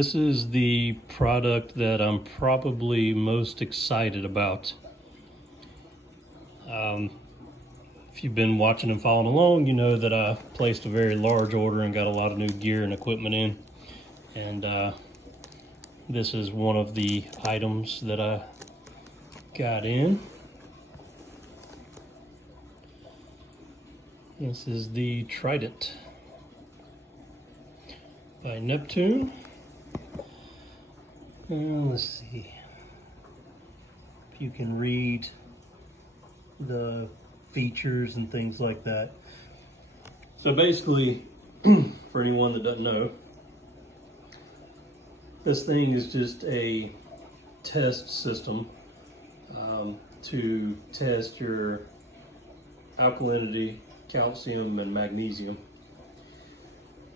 this is the product that I'm probably most excited about. If you've been watching and following along, you know that I placed a very large order and got a lot of new gear and equipment in. And this is one of the items that I got in. This is the Trident by Neptune. Let's see if you can read the features and things like that. So basically, for anyone that doesn't know, this thing is just a test system to test your alkalinity, calcium, and magnesium.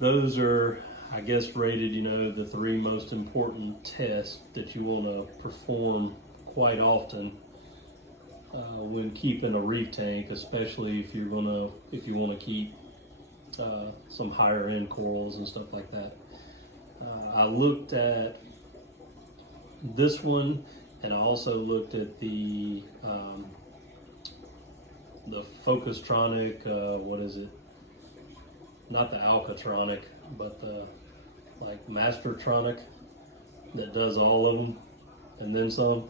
Those are, I guess, rated, the three most important tests that you want to perform quite often when keeping a reef tank, especially if you want to keep some higher end corals and stuff like that. I looked at this one, and I also looked at the Focustronic, what is it? Not the Alcatronic, but the Mastertronic that does all of them and then some.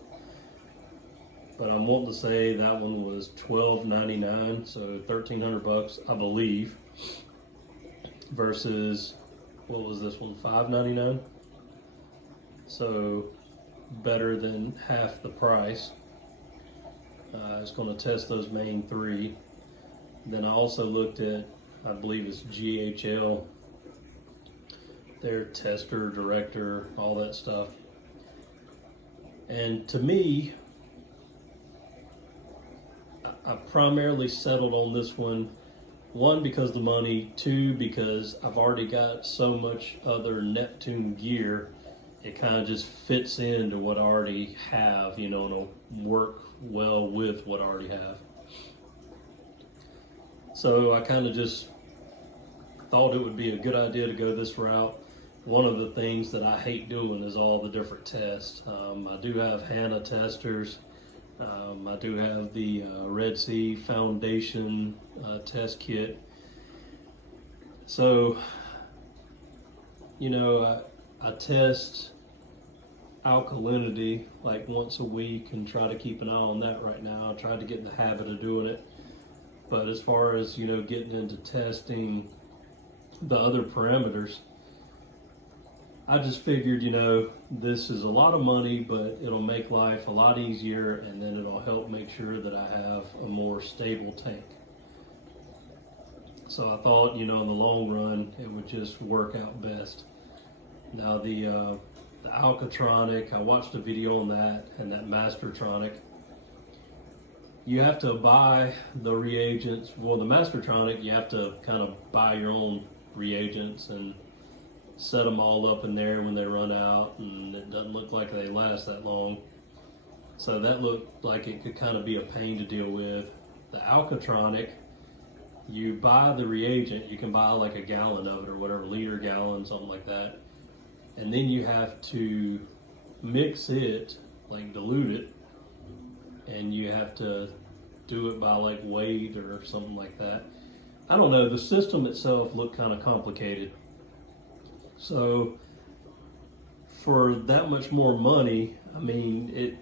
But I'm wanting to say that one was $12.99, so $1,300, I believe, versus what was this one, $5.99? So better than half the price. It's going to test those main three. Then I also looked at, I believe it's GHL, their tester, director, all that stuff. And to me, I primarily settled on this one. One, because of the money. Two, because I've already got so much other Neptune gear. It kind of just fits into what I already have, and it'll work well with what I already have. So I kind of just thought it would be a good idea to go this route. One of the things that I hate doing is all the different tests. I do have HANA testers. I do have the Red Sea Foundation test kit. So, I test alkalinity like once a week and try to keep an eye on that right now. I tried to get in the habit of doing it. But as far as, getting into testing the other parameters, I just figured, this is a lot of money, but it'll make life a lot easier, and then it'll help make sure that I have a more stable tank. So I thought, in the long run, it would just work out best. Now the Alcatronic, I watched a video on that, and that Mastertronic. You have to buy the reagents. Well, the Mastertronic, you have to kind of buy your own reagents and set them all up in there when they run out, and it doesn't look like they last that long. So that looked like it could kind of be a pain to deal with. The Alcatronic, you buy the reagent, you can buy like a gallon of it or whatever, liter, gallon, something like that. And then you have to mix it, like dilute it, and you have to do it by like weight or something like that. I don't know, the system itself looked kind of complicated. So for that much more money, I mean,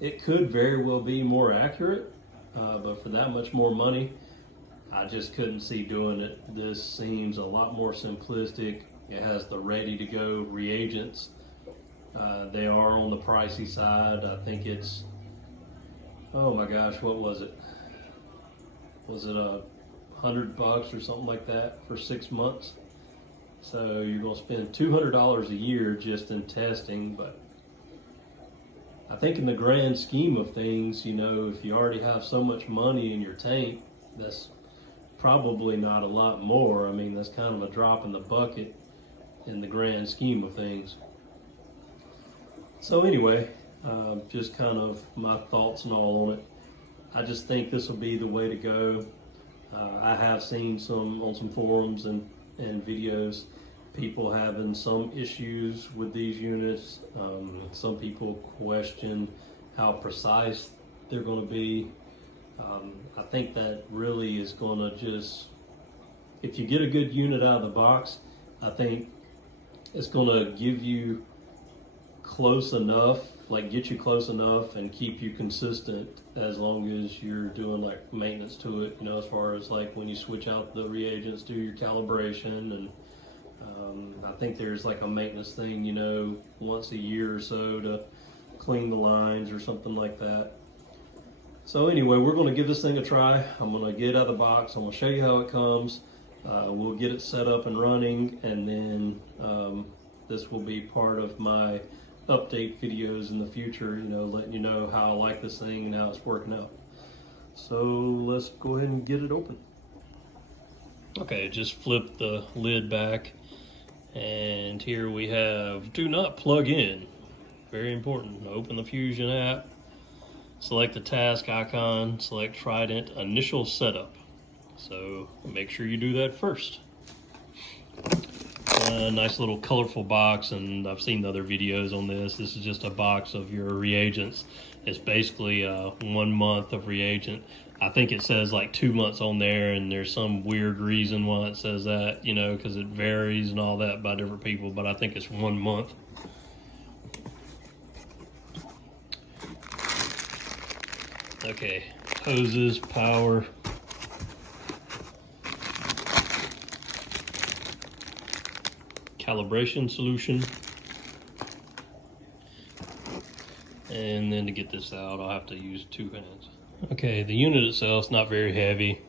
it could very well be more accurate, but for that much more money, I just couldn't see doing it. This seems a lot more simplistic. It has the ready-to-go reagents. They are on the pricey side. I think it's, oh my gosh, what was it? Was it $100 or something like that for 6 months? So you're going to spend $200 a year just in testing, but I think in the grand scheme of things, if you already have so much money in your tank, that's probably not a lot more. I mean, that's kind of a drop in the bucket in the grand scheme of things. So anyway, just kind of my thoughts and all on it. I just think this will be the way to go. I have seen on some forums and videos people having some issues with these units. Some people question how precise they're going to be. I think that really is going to just, if you get a good unit out of the box, I think it's going to give you close enough, like get you close enough and keep you consistent as long as you're doing like maintenance to it, you know, as far as like when you switch out the reagents, do your calibration. And I think there's like a maintenance thing, you know, once a year or so to clean the lines or something like that. So anyway, we're going to give this thing a try. I'm going to get it out of the box. I'm going to show you how it comes. We'll get it set up and running, and then this will be part of my update videos in the future, you know, letting you know how I like this thing and how it's working out. So let's go ahead and get it open. Okay, just flip the lid back, and here we have do not plug in. Very important. Open the Fusion app, select the task icon, select Trident initial setup. So make sure you do that first. A nice little colorful box, and I've seen other videos on this. This is just a box of your reagents. It's basically 1 month of reagent. I think it says like 2 months on there, and there's some weird reason why it says that, you know, because it varies and all that by different people, but I think it's 1 month. Okay, hoses, power. Calibration solution. And then to get this out, I'll have to use 2 hands. Okay, the unit itself is not very heavy.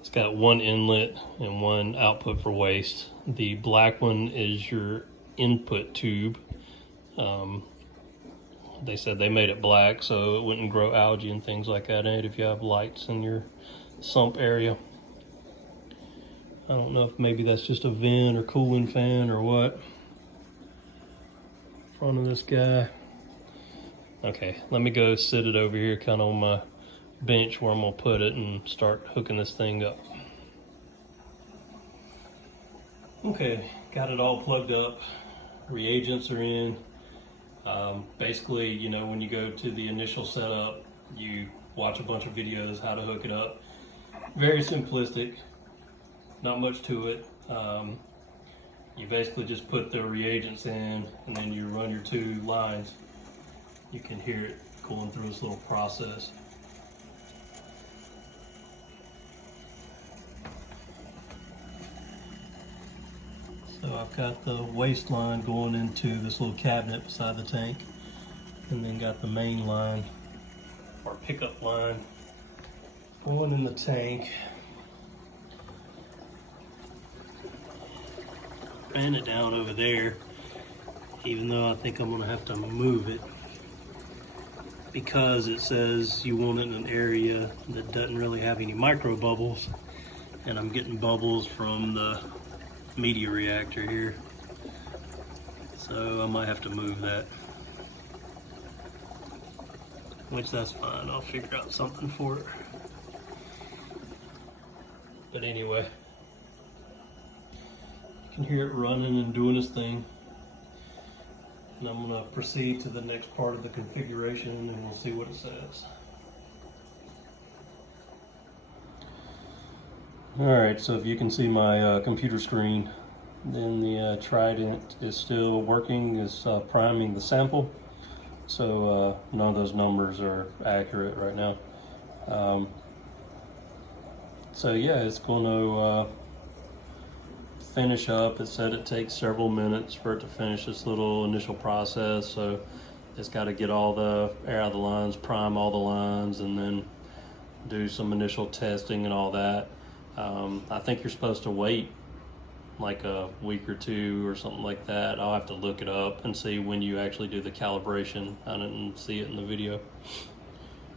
It's got 1 inlet and 1 output for waste. The black one is your input tube. They said they made it black so it wouldn't grow algae and things like that in it if you have lights in your sump area. I don't know if maybe that's just a vent or cooling fan or what. Front of this guy. Okay, let me go sit it over here kind of on my bench where I'm gonna put it and start hooking this thing up. Okay, got it all plugged up. Reagents are in. Basically, you know, when you go to the initial setup, you watch a bunch of videos how to hook it up. Very simplistic. Not much to it. You basically just put the reagents in, and then you run your 2 lines. You can hear it going through this little process. So I've got the waste line going into this little cabinet beside the tank, and then got the main line, or pickup line, going in the tank. Ran it down over there, even though I think I'm gonna have to move it because it says you want it in an area that doesn't really have any micro bubbles, and I'm getting bubbles from the media reactor here, so I might have to move that, which that's fine. I'll figure out something for it. But anyway, you can hear it running and doing its thing. And I'm going to proceed to the next part of the configuration, and we'll see what it says. Alright, so if you can see my computer screen, then the Trident is still working, is priming the sample. So none of those numbers are accurate right now. So yeah, it's going to finish up. It said it takes several minutes for it to finish this little initial process, so it's got to get all the air out of the lines, prime all the lines, and then do some initial testing and all that. I think you're supposed to wait like a week or 2 or something like that. I'll have to look it up and see when you actually do the calibration. I didn't see it in the video.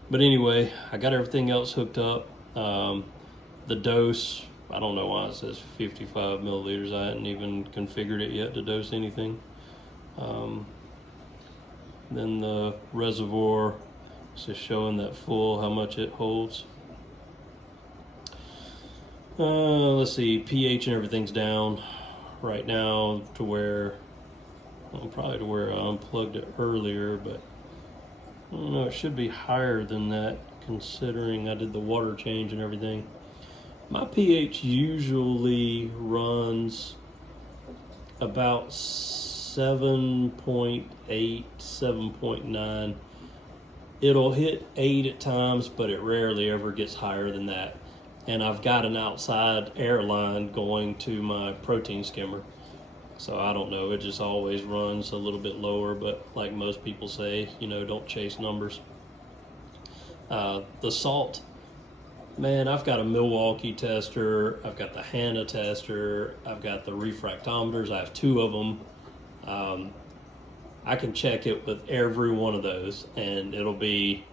But anyway, I got everything else hooked up. The dose, I don't know why it says 55 milliliters. I hadn't even configured it yet to dose anything. Then the reservoir is just showing that full, how much it holds. Let's see, pH and everything's down. right now to where, well, probably to where I unplugged it earlier, but I don't know, it should be higher than that considering I did the water change and everything. My pH usually runs about 7.8, 7.9. It'll hit 8 at times, but it rarely ever gets higher than that. And I've got an outside air line going to my protein skimmer. So I don't know, it just always runs a little bit lower, but like most people say, you know, don't chase numbers. The salt, man, I've got a Milwaukee tester, I've got the Hanna tester, I've got the refractometers, I have 2 of them. I can check it with every one of those and it'll be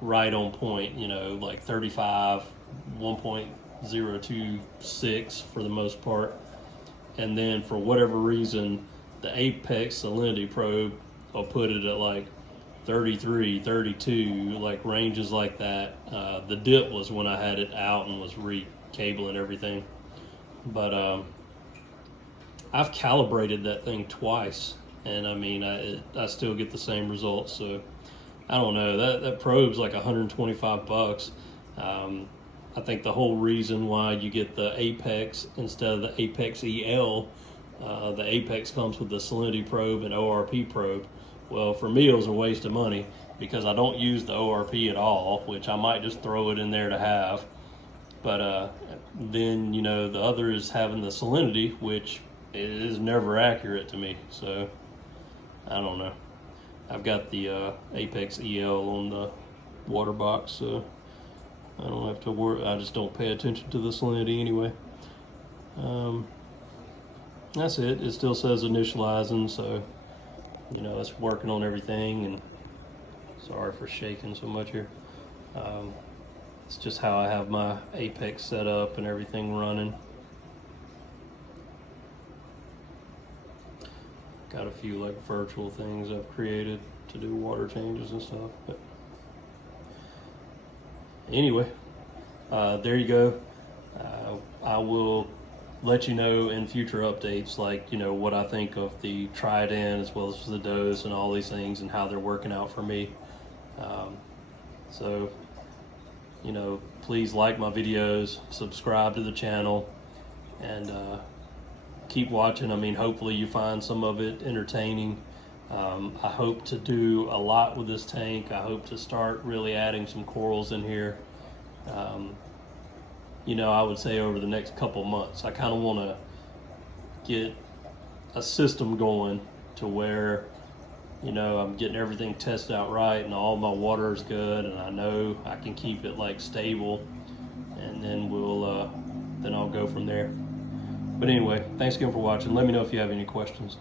right on point, you know, like 35, 1.026 for the most part. And then for whatever reason, the Apex salinity probe, I'll put it at like 33, 32, like ranges like that. The dip was when I had it out and was re-cabling everything. But I've calibrated that thing twice, and I mean, I still get the same results. So I don't know, that probe's like $125. I think the whole reason why you get the Apex instead of the Apex EL, the Apex comes with the salinity probe and ORP probe. Well, for me, it was a waste of money because I don't use the ORP at all, which I might just throw it in there to have. But then, you know, the other is having the salinity, which is never accurate to me. So I don't know. I've got the Apex EL on the water box, so I don't have to worry. I just don't pay attention to the salinity anyway. That's it. It still says initializing, so you know it's working on everything. And sorry for shaking so much here. It's just how I have my Apex set up and everything running. Got a few like virtual things I've created to do water changes and stuff, but anyway, there you go. I will let you know in future updates, like, you know, what I think of the Trident as well as the dose and all these things and how they're working out for me. So, you know, please like my videos, subscribe to the channel, and keep watching. I mean, hopefully you find some of it entertaining. I hope to do a lot with this tank. I hope to start really adding some corals in here. You know, I would say over the next couple months, I kind of want to get a system going to where, you know, I'm getting everything tested out right and all my water is good and I know I can keep it like stable, and then then I'll go from there. But anyway, thanks again for watching. Let me know if you have any questions.